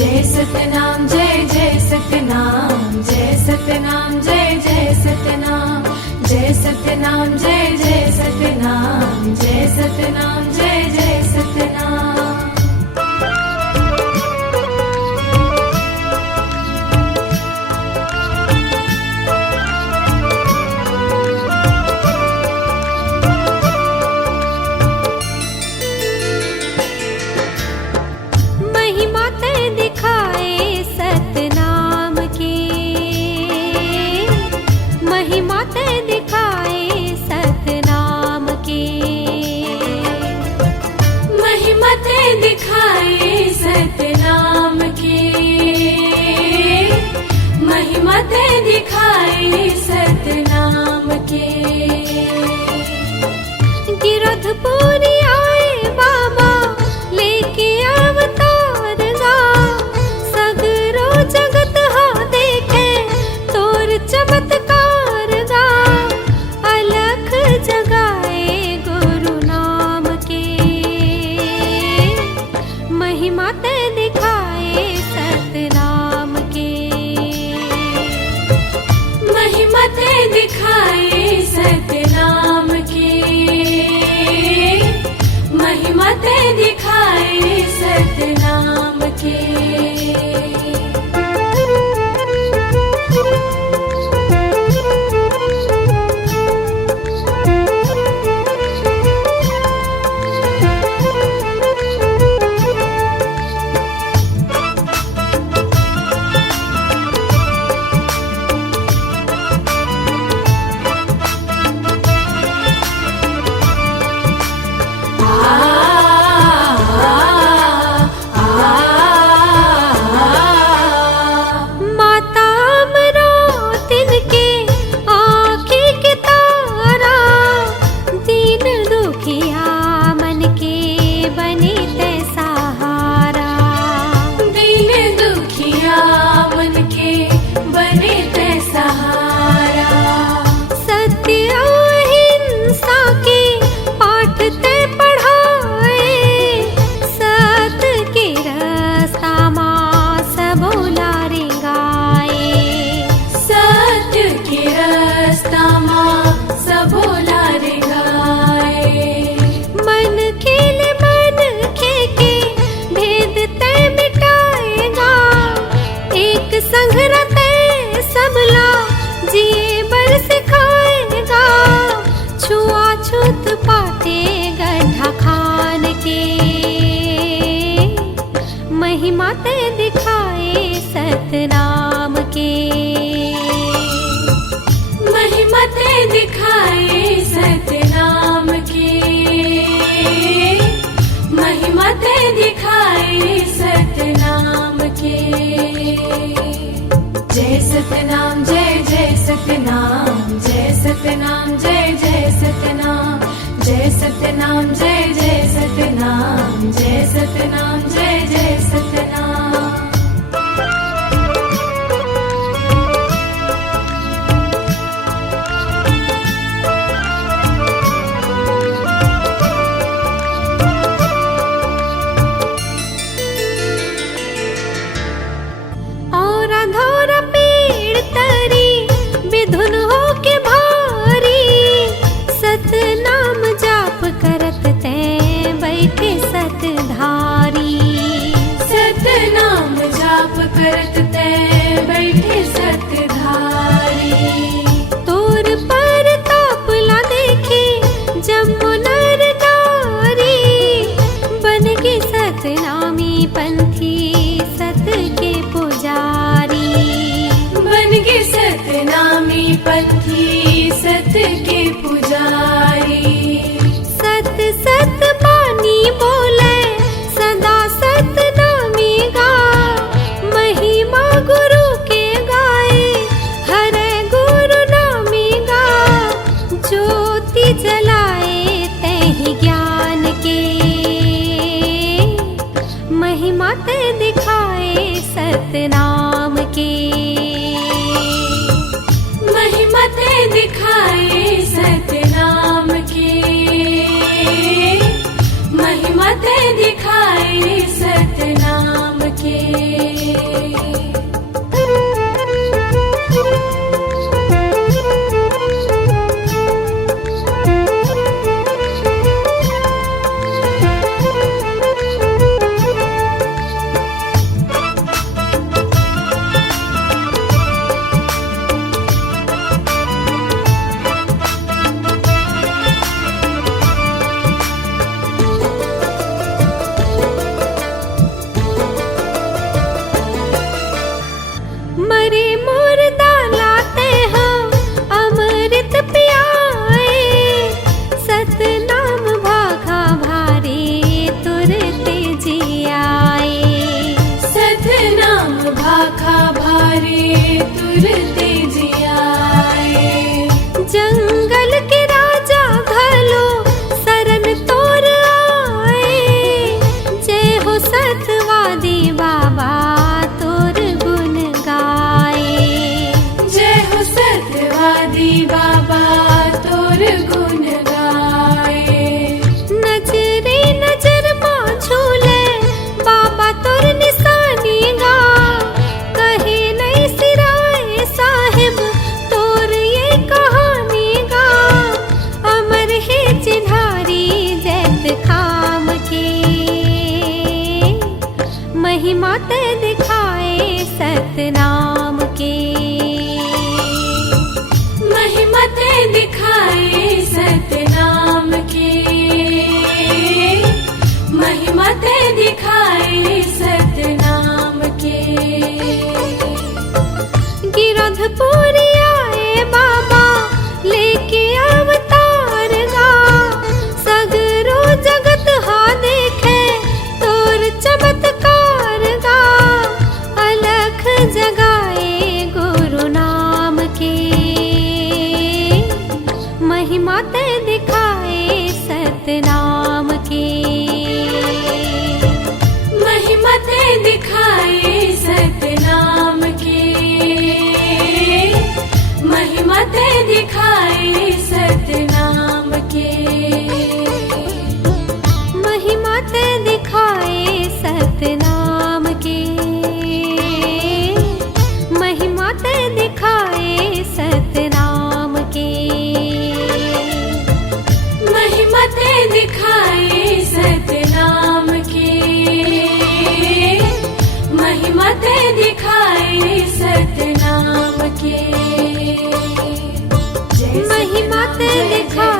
जय सतनाम जय जय सतनाम जय सतनाम जय जय सतनाम जय सतनाम जय जय सतनाम जय सतनाम जय जय सतनाम। दिखाए सतनाम के गिरधपुरी आए बाबा लेके अवतार गा सगरो जगत हा देखे तोर चमत्कार गा अलख जगाए गुरु नाम के महिमा ते दिखाए सतनाम के महिमा ते दिखाए सतनाम के महिमा ते दिखाए सतनाम के। छूत पाते गड्ढा खान के महिमा ते दिखाए सतनाम के महिमा ते दिखाए सतनाम के महिमा ते दिखाए सतनाम के। जय सतनाम जय जय सतनाम जय सतनाम जय जय सतनाम जय सतनाम जय जय सतनाम जय सतनाम जय जय सतनाम। और अधोरा पेड़ तरी विधुन हो के भारी सतनाम जाप करत ते बैठे सतधारी सतनाम जाप करत ते बैठे सतधारी तोर पर तापला देखे जम्मू नर नारी बन के सतनामी पंथी सत के पुजारी बन के सतनामी पंथी सत के पुजारी सत सत पानी बोले सदा सतनामी गा महिमा गुरु के गाए हरे गुरु नामी गा ज्योति जलाए तहि ज्ञान के महिमा ते दिखाए सतनाम के महिमा ते दिखाए सतनाम के महिमा ते दिखाए सतनाम के। दुआरे तुरते जियाए। जंगल के राजा घलो शरण तोर आए। जय हो सतवादी बाबा तोर गुण गाए। जय हो सत्यवादी बाबा तोर गुण गाए। नजरे नजर माँ झूले बाबा तोर निशानी गा। कहे नहीं सिराए साहिब तोर ये कहानी गा। अमर है चिन्हारी जैत खाम के। महिमा ते दिखाए सतनाम के। महिमा ते दिखाए सतनाम के। महिमा ते दिखाए सतनाम के। गिरधपुरी आए बाबा लेके अवतार गा। सगरो जगत हा देखे तोर चमत्कार गा। अलख जगाए गुरु नाम के। महिमा ते दिखाए सतनाम के। महिमा ते दिखाए सतनाम के। महिमा ते दिखाए सतनाम के। महिमा ते दिखाए सतनाम के। महिमा ते दिखाए सतनाम के। महिमा ते दिखाए सतनाम के। महिमा ते दिखाए सतनाम के। जय महिमा ते सतनाम, जय दिखाए